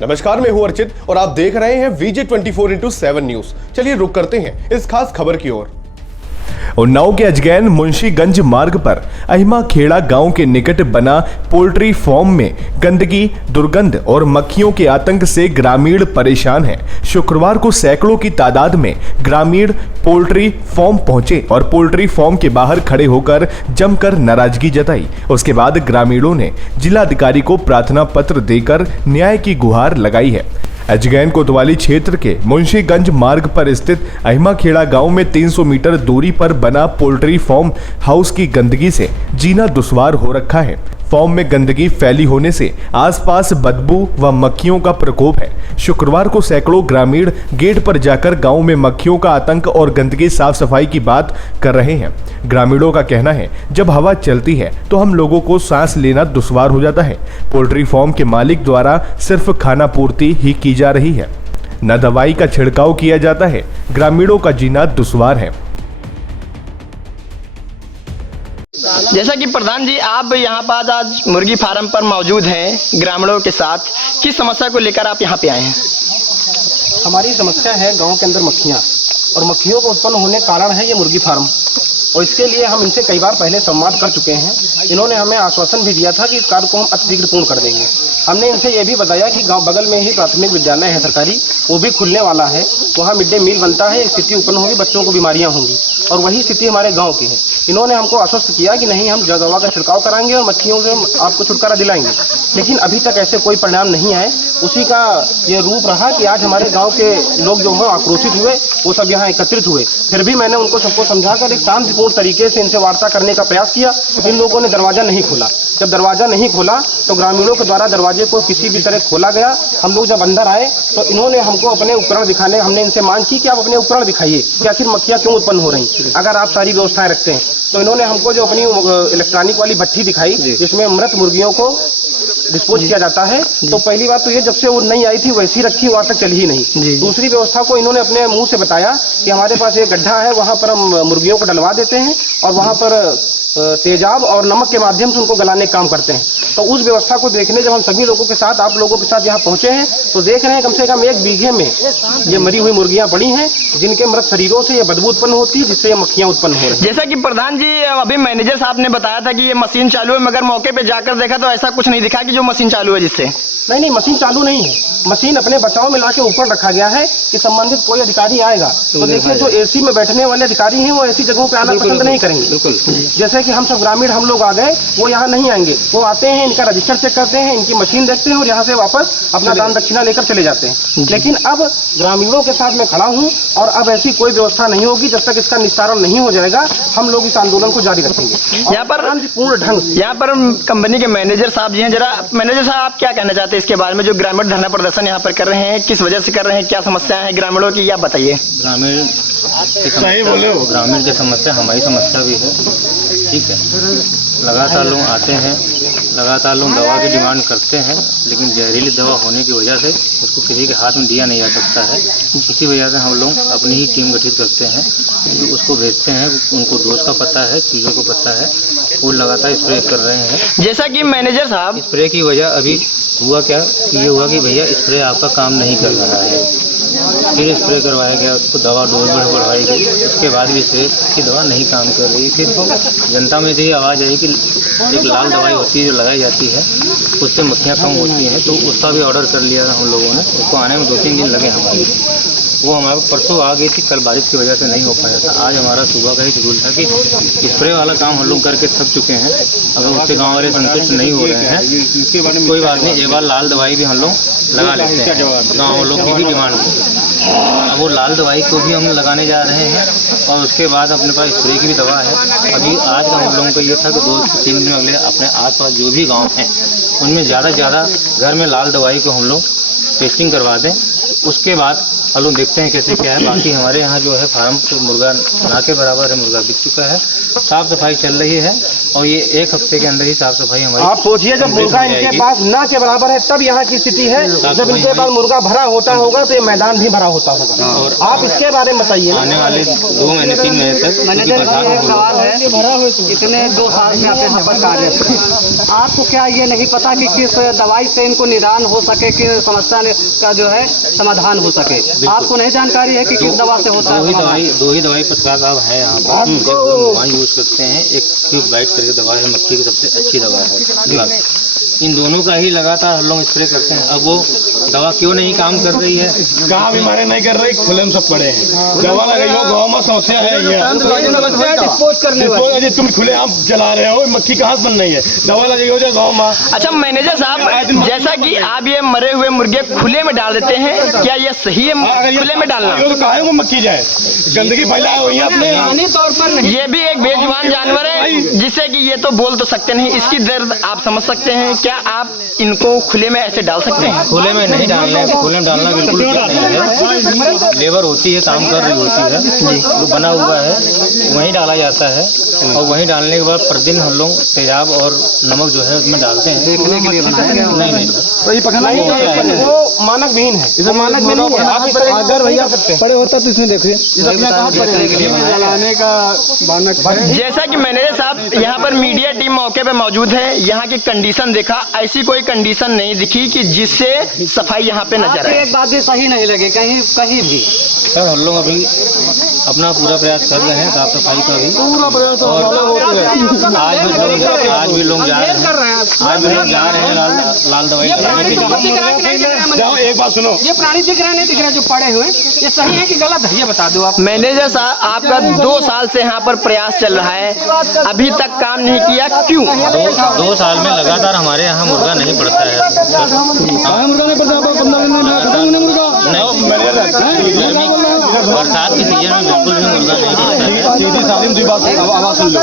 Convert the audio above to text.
नमस्कार, मैं हूं अर्चित और आप देख रहे हैं VJ 24/7 न्यूज। चलिए रुक करते हैं इस खास खबर की ओर। उन्नाव के अजगैन मुंशीगंज मार्ग पर अहिमा खेड़ा गांव के निकट बना पोल्ट्री फार्म में गंदगी, दुर्गंध और मक्खियों के आतंक से ग्रामीण परेशान हैं। शुक्रवार को सैकड़ों की तादाद में ग्रामीण पोल्ट्री फार्म पहुंचे और पोल्ट्री फार्म के बाहर खड़े होकर जमकर नाराजगी जताई। उसके बाद ग्रामीणों ने जिलाधिकारी को प्रार्थना पत्र देकर न्याय की गुहार लगाई है। अजगैन कोतवाली क्षेत्र के मुंशीगंज मार्ग पर स्थित अहिमा खेड़ा गांव में 300 मीटर दूरी पर बना पोल्ट्री फार्म हाउस की गंदगी से जीना दुश्वार हो रखा है। फार्म में गंदगी फैली होने से आसपास बदबू व मक्खियों का प्रकोप है। शुक्रवार को सैकड़ों ग्रामीण गेट पर जाकर गांव में मक्खियों का आतंक और गंदगी साफ सफाई की बात कर रहे हैं। ग्रामीणों का कहना है, जब हवा चलती है तो हम लोगों को सांस लेना दुश्वार हो जाता है। पोल्ट्री फार्म के मालिक द्वारा सिर्फ खाना पूर्ति ही की जा रही है, न दवाई का छिड़काव किया जाता है। ग्रामीणों का जीना दुश्वार है। जैसा कि प्रधान जी, आप यहाँ पर आज मुर्गी फार्म पर मौजूद हैं ग्रामीणों के साथ, किस समस्या को लेकर आप यहाँ पे आए हैं? हमारी समस्या है गांव के अंदर मक्खियाँ, और मक्खियों को उत्पन्न होने कारण है ये मुर्गी फार्म, और इसके लिए हम इनसे कई बार पहले संवाद कर चुके हैं। इन्होंने हमें आश्वासन भी दिया था कि इस कार्य को हम अतिशीघ्र पूर्ण कर देंगे। हमने इनसे ये भी बताया कि गांव बगल में ही प्राथमिक विद्यालय है सरकारी, वो भी खुलने वाला है, वहाँ मिड डे मील बनता है, स्थिति उत्पन्न होगी, बच्चों को बीमारियाँ होंगी, और वही स्थिति हमारे गाँव की है। इन्होंने हमको आश्वस्त किया कि नहीं, हम दवा का छिड़काव कराएंगे और मक्खियों से आपको छुटकारा दिलाएंगे, लेकिन अभी तक ऐसे कोई परिणाम नहीं आए। उसी का ये रूप रहा कि आज हमारे गांव के लोग जो हैं आक्रोशित हुए, वो सब यहाँ एकत्रित हुए। फिर भी मैंने उनको सबको समझाकर एक शांतिपूर्ण तरीके से इनसे वार्ता करने का प्रयास किया। इन लोगों ने दरवाजा नहीं खोला। जब दरवाजा नहीं खोला तो ग्रामीणों के द्वारा दरवाजे को किसी भी तरह खोला गया। हम लोग जब अंदर आए तो इन्होंने हमको अपने उपकरण दिखाने, हमने इनसे मांग की कि आप अपने उपकरण दिखाइए कि आखिर मक्खियाँ क्यों उत्पन्न हो रही, अगर आप सारी व्यवस्थाएं रखते हैं। तो इन्होंने हमको जो अपनी इलेक्ट्रॉनिक वाली भट्ठी दिखाई, जिसमें मृत मुर्गियों को डिस्पोज किया जाता है। तो पहली बात तो ये, जब से वो नहीं आई थी वैसी रखी, वहां तक चली ही नहीं। दूसरी व्यवस्था को इन्होंने अपने मुंह से बताया कि हमारे पास एक गड्ढा है, वहां पर हम मुर्गियों को डलवा देते हैं और वहां पर तेजाब और नमक के माध्यम से उनको गलाने का काम करते हैं। तो उस व्यवस्था को देखने जब हम सभी लोगों के साथ, आप लोगों के साथ यहाँ पहुंचे हैं, तो देख रहे हैं कम से कम 1 बीघे में ये मरी हुई मुर्गियां पड़ी हैं, जिनके मृत शरीरों से ये बदबू उत्पन्न होती है, जिससे ये मक्खियां उत्पन्न हो रही हैं। जैसा कि प्रधान जी, अभी मैनेजर साहब ने बताया था कि ये मशीन चालू है, मगर मौके पे जाकर देखा तो ऐसा कुछ नहीं दिखा कि जो मशीन चालू है जिससे। नहीं, मशीन चालू नहीं है। मशीन अपने बचाव में लाके ऊपर रखा गया है कि संबंधित कोई अधिकारी आएगा तो देखिए, जो एसी में बैठने वाले अधिकारी हैं वो ऐसी जगहों पे आना पसंद नहीं करेंगे। बिल्कुल, जैसे कि हम सब ग्रामीण हम लोग आ गए, वो यहाँ नहीं आएंगे। वो आते हैं, इनका रजिस्टर चेक करते हैं, इनकी मशीन देखते हैं और यहाँ से वापस अपना दान दक्षिणा लेकर चले जाते हैं। लेकिन अब ग्रामीणों के साथ मैं खड़ा हूँ और अब ऐसी कोई व्यवस्था नहीं होगी जब तक इसका निस्तारण नहीं हो जाएगा। हम लोग इस आंदोलन को जारी रखेंगे यहाँ पर पूर्ण ढंग से। यहाँ पर कंपनी के मैनेजर साहब जी हैं, जरा मैनेजर साहब आप क्या कहना चाहते हैं इसके बारे में? जो ग्रामीण धरना प्रदर्शन यहाँ पर कर रहे हैं, किस वजह से कर रहे हैं, क्या समस्याएं हैं ग्रामीणों की, आप बताइए। ग्रामीण की समस्या हमारी समस्या भी है, ठीक है। लगातार लोग आते हैं, लगातार लोग दवा की डिमांड करते हैं, लेकिन जहरीली दवा होने की वजह से उसको किसी के हाथ में दिया नहीं जा सकता है। इसी वजह से हम लोग अपनी ही टीम गठित करते हैं, उसको भेजते हैं। उनको डोज का पता है, चीज़ों को पता है, वो लगातार स्प्रे कर रहे हैं। जैसा कि मैनेजर साहब, स्प्रे की वजह अभी हुआ क्या, ये हुआ कि भैया स्प्रे आपका काम नहीं कर रहा है। फिर स्प्रे करवाया गया, उसको दवा डोज बढ़वाई गई, उसके बाद भी स्प्रे की दवा नहीं काम कर रही। फिर जनता में से ये आवाज़ आई कि एक लाल दवाई होती है जो लगाई जाती है, उससे मक्खियाँ कम होती हैं, तो उसका भी ऑर्डर कर लिया हम लोगों ने। उसको आने में 2-3 दिन लगे हमारे। वो हमारे परसों आ गई थी, कल बारिश की वजह से नहीं हो पाया था। आज हमारा सुबह का ही शेड्यूल था कि स्प्रे वाला काम हम लोग करके थक चुके हैं। अगर उससे गांव वाले संतुष्ट नहीं हो रहे हैं, कोई बात नहीं, एक बार लाल दवाई भी हम लोग लगा लेते हैं, गाँव लोग की भी डिमांड है। अब वो लाल दवाई को भी हम लगाने जा रहे हैं और उसके बाद अपने पास स्प्रे की भी दवा है। अभी आज का हम लोगों का ये था कि 2 से 3 दिन अगले अपने आसपास जो भी गांव हैं उनमें ज़्यादा से ज़्यादा घर में लाल दवाई को हम लोग टेस्टिंग करवा दें। उसके बाद हम लोग देखते हैं कैसे क्या है। बाकी हमारे यहाँ जो है फार्म मुर्गा ना के बराबर है, मुर्गा बिक चुका है, साफ सफाई चल रही है। और ये एक हफ्ते के अंदर ही साफ सफाई हमारी आप सोचिए जब मुर्गा इनके पास ना के बराबर है तब यहाँ की स्थिति है, जब इनके पास मुर्गा भरा होता होगा तो ये मैदान भी भरा होता होगा। और आप इसके बारे में बताइए। आने वाले 2 महीने 3 महीने तक मैनेजर साहब एक सवाल है, इतने 2 साल से आप यहाँ पर कार्यरत हैं, आपको क्या ये नहीं पता कि किस दवाई से इनको निदान हो सके, कि समस्या का जो है समाधान हो सके? आपको नहीं जानकारी है कि किस दवा से होता है? 2 ही दवाई पत्रकार साहब है यहाँ पर, एक दवा यूज करते हैं, एक क्यूब बाइट करके दवा है, मक्खी की सबसे अच्छी दवा है। इन दोनों का ही लगातार हम लोग स्प्रे करते हैं। अब वो दवा क्यों नहीं काम कर रही है? कहाँ बीमारी नहीं कर रही, खुले में सब पड़े हैं। दवा लगाई हो, गाँव में समस्या है ये, तुम खुले आम चला रहे हो, मक्खी कहाँ से बन रही है? दवा लगाई हो जाए गाँव में। अच्छा मैनेजर साहब, जैसा कि आप ये मरे हुए मुर्गे खुले में डाल देते हैं, क्या ये सही है खुले में डालना? तो काहे को मक्खी जाए, गंदगी फैलाए हुई है अपने यहाँ। तौर पर ये भी एक बेजुबान जानवर है, जिससे कि ये तो बोल तो सकते नहीं, इसकी दर्द आप समझ सकते हैं। क्या आप इनको खुले में ऐसे डाल सकते हैं? खुले में नहीं डालना, खुले में डालना बिल्कुल ठीक नहीं है। लेबर होती है, काम कर रही होती है, जो बना हुआ है वहीं डाला जाता है, और वहीं डालने के बाद प्रतिदिन हम लोग तेजाब और नमक जो है उसमें डालते हैं। देखने के लिए बनाया गया? नहीं तो ये पकड़ना नहीं, वो मानक विहीन है, इसे मानक में नहीं है। आप इस तरह अगर भैया पड़े होता तो इसमें देखिए जलाने का मानक। जैसा कि मैनेजर साहब यहाँ पर मीडिया टीम मौके पे मौजूद है, यहाँ की कंडीशन देखा, ऐसी कोई कंडीशन नहीं दिखी कि जिससे सफाई यहाँ पे नजर आए। एक बात भी सही नहीं लगे कहीं भी। सर हम लोग अभी अपना पूरा प्रयास कर रहे हैं साफ सफाई का भी, और आज भी लोग जा रहे हैं लाल दवाई लगाने के लिए। जाओ एक बात सुनो, ये प्राणी दिख रहे नहीं दिख रहे जो पड़े हुए, ये सही है कि गलत है, ये बता दो आप। मैनेजर साहब, आपका 2 साल से यहाँ पर प्रयास चल रहा है, अभी तक काम नहीं किया, क्यों? 2 साल में लगातार हमारे यहाँ मुर्गा नहीं पड़ता है। बरसात के सीजन में बिल्कुल भी मुर्गा नहीं पड़ता है। सीधी सादी बात आवाज सुन लो,